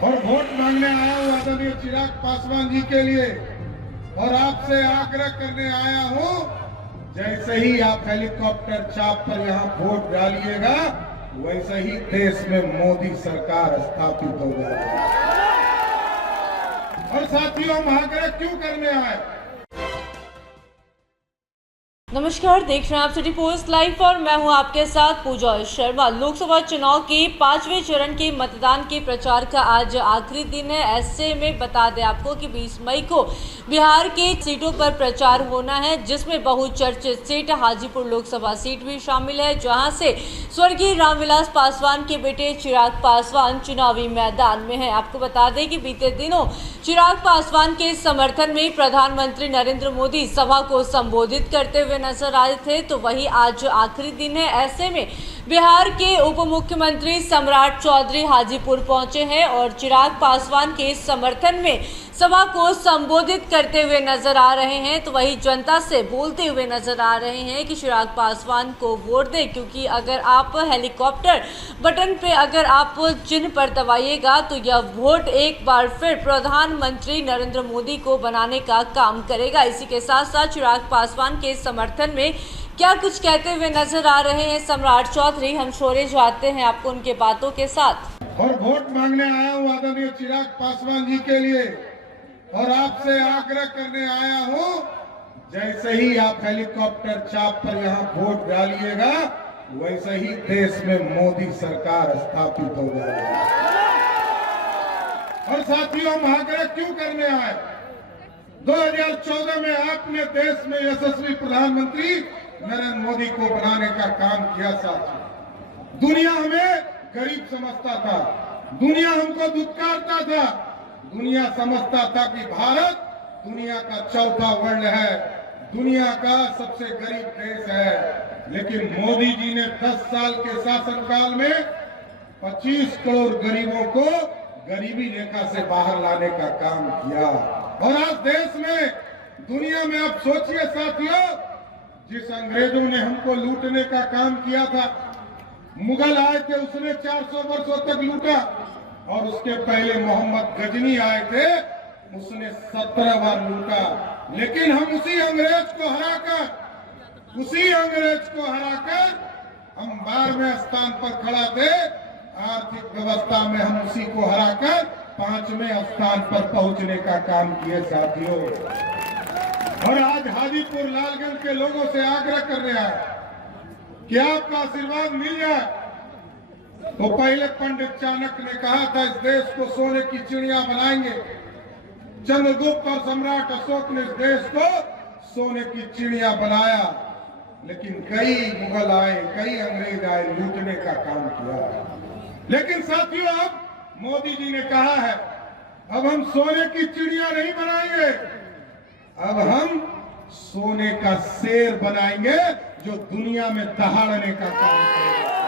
और वोट मांगने आया हूँ आदरणीय चिराग पासवान जी के लिए और आपसे आग्रह करने आया हूँ, जैसे ही आप हेलीकॉप्टर चाप पर यहाँ वोट डालिएगा वैसे ही देश में मोदी सरकार स्थापित हो जाएगी। और साथियों, हम आग्रह क्यों करने आए? नमस्कार, देख रहे हैं आप सिटी पोस्ट लाइव और मैं हूं आपके साथ पूजा शर्मा। लोकसभा चुनाव के 5वें चरण के मतदान के प्रचार का आज आखिरी दिन है। ऐसे में बता दें आपको कि 20 मई को बिहार के सीटों पर प्रचार होना है, जिसमें बहुचर्चित सीट हाजीपुर लोकसभा सीट भी शामिल है, जहां से स्वर्गीय रामविलास पासवान के बेटे चिराग पासवान चुनावी मैदान में है। आपको बता दें कि बीते दिनों चिराग पासवान के समर्थन में प्रधानमंत्री नरेंद्र मोदी सभा को संबोधित करते हुए नजर आए थे, तो वही आज आखिरी दिन है। ऐसे में बिहार के उप मुख्यमंत्री सम्राट चौधरी हाजीपुर पहुंचे हैं और चिराग पासवान के समर्थन में सभा को संबोधित करते हुए नजर आ रहे हैं। तो वही जनता से बोलते हुए नजर आ रहे हैं कि चिराग पासवान को वोट दें, क्योंकि अगर आप हेलीकॉप्टर बटन पे अगर आप चिन्ह पर दबाइएगा तो यह वोट एक बार फिर प्रधानमंत्री नरेंद्र मोदी को बनाने का काम करेगा। इसी के साथ साथ चिराग पासवान के समर्थन में क्या कुछ कहते हुए नजर आ रहे हैं सम्राट चौधरी, हम छोड़े जाते हैं आपको उनके बातों के साथ। और वोट मांगने आया हूँ आदरणीय चिराग पासवान जी के लिए और आपसे आग्रह करने आया हूँ, जैसे ही आप हेलीकॉप्टर चाप पर यहाँ वोट डालिएगा वैसे ही देश में मोदी सरकार स्थापित हो जाएगी। और साथियों, हम आग्रह क्यों करने आए? 2014 में आपने देश में यशस्वी प्रधानमंत्री नरेंद्र मोदी को बनाने का काम किया। साथियों, दुनिया हमें गरीब समझता था, दुनिया हमको दुत्कारता था, दुनिया समझता था कि भारत दुनिया का चौथा वर्ल्ड है, दुनिया का सबसे गरीब देश है। लेकिन मोदी जी ने 10 साल के शासनकाल में 25 करोड़ गरीबों को गरीबी रेखा से बाहर लाने का काम किया। और आज देश में, दुनिया में आप सोचिए साथियों, जिस अंग्रेजों ने हमको लूटने का काम किया था, मुगल आए थे, उसने 400 वर्षों तक लूटा, और उसके पहले मोहम्मद गजनी आए थे, उसने 17 बार लूटा। लेकिन हम उसी अंग्रेज को हराकर हम 12वें स्थान पर खड़ा थे। आर्थिक व्यवस्था में हम उसी को हराकर 5वें स्थान पर पहुंचने का काम किए साथियों। और आज हाजीपुर लालगंज के लोगों से आग्रह करने आए कि आपका आशीर्वाद मिल जाए। तो पहले पंडित चाणक्य ने कहा था, इस देश को सोने की चिड़िया बनाएंगे। चंद्रगुप्त और सम्राट अशोक ने इस देश को सोने की चिड़िया बनाया, लेकिन कई मुगल आए, कई अंग्रेज आए, लूटने का काम किया। लेकिन साथियों, अब मोदी जी ने कहा है, अब हम सोने की चिड़िया नहीं बनाएंगे, अब हम सोने का शेर बनाएंगे जो दुनिया में दहाड़ने का काम करेगा।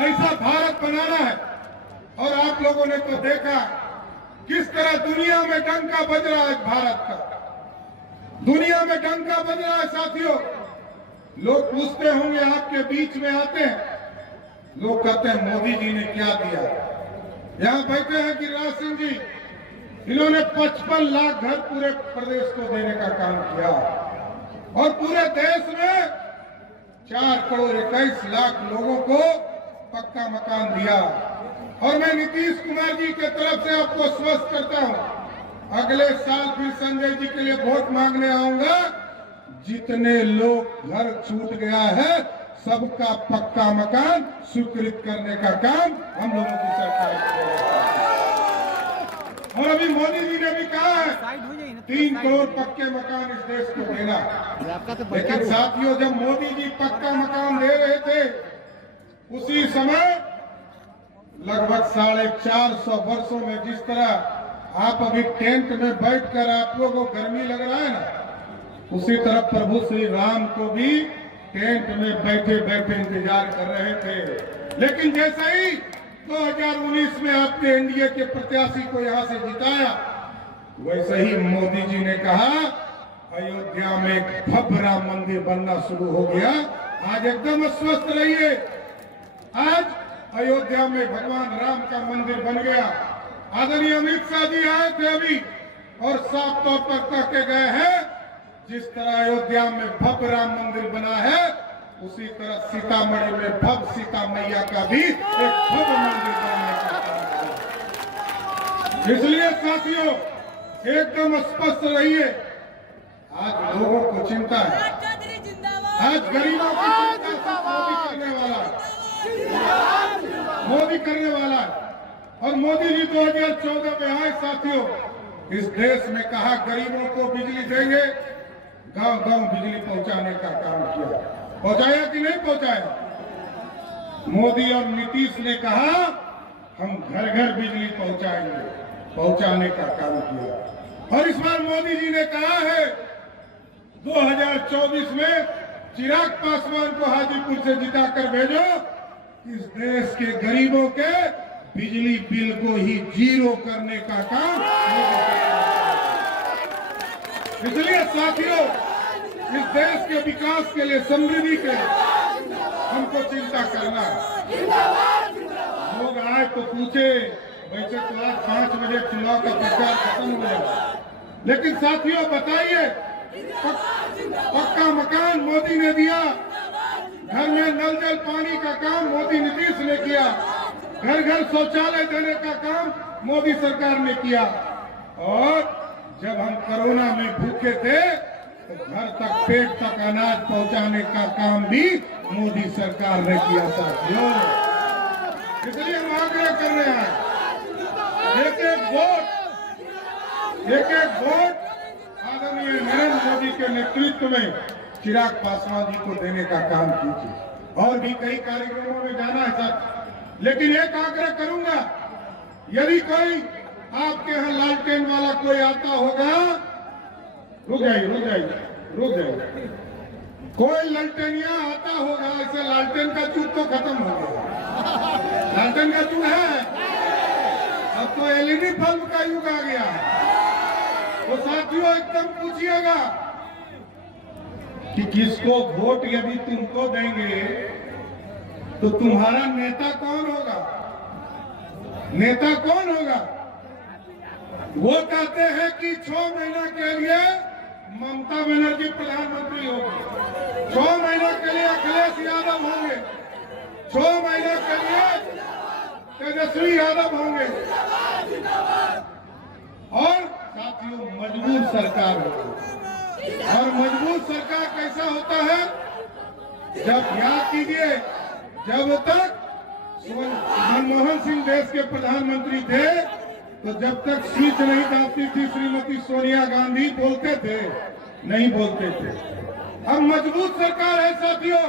ऐसा भारत बनाना है। और आप लोगों ने तो देखा किस तरह दुनिया में डंका बज रहा है भारत का, दुनिया में डंका बज रहा है साथियों। लोग पूछते होंगे, आपके बीच में आते हैं, लोग कहते हैं मोदी जी ने क्या दिया। यहाँ बैठे हैं गिरिराज सिंह जी, इन्होंने 55 लाख घर पूरे प्रदेश को देने का काम किया और पूरे देश में 4 करोड़ 21 लाख लोगों को पक्का मकान दिया। और मैं नीतीश कुमार जी के तरफ से आपको स्वस्थ करता हूं, अगले साल फिर संजय जी के लिए वोट मांगने आऊंगा। जितने लोग घर छूट गया है सबका पक्का मकान स्वीकृत करने का काम हम लोगों की सरकार करेगी। और अभी मोदी जी ने भी कहा है 3 करोड़ पक्के मकान इस देश को देना। लेकिन साथियों, जब मोदी जी पक्का मकान दे रहे थे, उसी समय लगभग 450 वर्षों में जिस तरह आप अभी टेंट में बैठकर आप लोगों को गर्मी लग रहा है ना, उसी तरह प्रभु श्री राम को भी टेंट में बैठे बैठे इंतजार कर रहे थे। लेकिन जैसे ही 2019 में आपने एनडीए के प्रत्याशी को यहां से जिताया, वैसे ही मोदी जी ने कहा अयोध्या में एक भव्य राम मंदिर बनना शुरू हो गया। आज एकदम स्वस्थ रहिए। आज अयोध्या में भगवान राम का मंदिर बन गया। आदरणीय अमित शाह जी आए थे अभी और साफ तौर पर कह के गए हैं, जिस तरह अयोध्या में भव्य राम मंदिर बना है, उसी तरह सीतामढ़ी में भव्य सीता मैया का भी एक भव्य मंदिर बनने का काम है। इसलिए साथियों, एकदम स्पष्ट रहिए। आज लोगों को चिंता है, आज गरीबों की चिंता मोदी करने वाला है। और मोदी जी 2014 में आए साथियों, इस देश में कहा गरीबों को बिजली देंगे, गांव-गांव बिजली पहुंचाने का काम किया। पहुंचाया कि नहीं पहुंचाया? मोदी और नीतीश ने कहा हम घर घर बिजली पहुंचाएंगे, पहुंचाने का काम किया। और इस बार मोदी जी ने कहा है 2024 में चिराग पासवान को हाजीपुर से जिताकर भेजो, इस देश के गरीबों के बिजली बिल को ही जीरो करने का काम। इसलिए साथियों, इस देश के विकास के लिए, समृद्धि के लिए हमको चिंता करना है। लोग आए तो पूछे, वैसे तो आज 5 बजे चुनाव का प्रचार खत्म हो जाए, लेकिन साथियों बताइए, पक्का मकान मोदी ने दिया, घर में नल जल पानी का काम मोदी नीतीश ने किया, घर घर शौचालय देने का काम मोदी सरकार ने किया। और जब हम कोरोना में भूखे थे तो घर तक, पेट तक अनाज पहुंचाने का काम भी मोदी सरकार ने किया साथियों। इसलिए हम आग्रह कर रहे हैं, एक एक वोट आदरणीय नरेंद्र मोदी के नेतृत्व में चिराग पासवान जी को देने का काम कीजिए। और भी कई कार्यक्रमों में जाना है सर, लेकिन एक आग्रह करूंगा, यदि कोई आपके यहाँ लालटेन वाला कोई आता होगा, रुक जाइए, कोई लालटेनिया आता होगा, ऐसे लालटेन का चूक तो खत्म हो गया। लालटेन का चूक है, अब तो एलईडी बल्ब का युग आ गया है। तो साथियों एकदम पूछिएगा कि किसको वोट यदि तुमको देंगे तो तुम्हारा नेता कौन होगा? नेता कौन होगा? वो कहते हैं कि 6 महीना के लिए ममता बनर्जी प्रधानमंत्री होगी, 6 महीना के लिए अखिलेश यादव होंगे, 6 महीने के लिए तेजस्वी यादव होंगे। और साथियों मजबूर सरकार होगी। और मजबूर सरकार कैसा होता है? जब याद कीजिए, जब तक मनमोहन सिंह देश के प्रधानमंत्री थे तो जब तक स्विच नहीं डालती थी श्रीमती सोनिया गांधी, बोलते थे, नहीं बोलते थे। अब मजबूत सरकार है साथियों।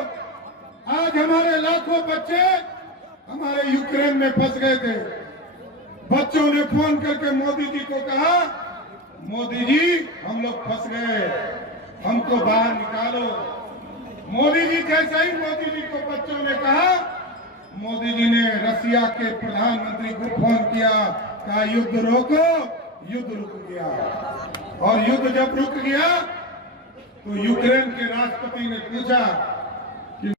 आज हमारे लाखों बच्चे हमारे यूक्रेन में फंस गए थे। बच्चों ने फोन करके मोदी जी को कहा, मोदी जी हम लोग फंस गए, हमको बाहर निकालो। मोदी जी जैसे ही मोदी जी को बच्चों ने कहा, मोदी जी ने रसिया के प्रधानमंत्री को फोन किया, कहा युद्ध रोको, युद्ध रुक गया। और युद्ध जब रुक गया तो यूक्रेन के राष्ट्रपति ने पूछा कि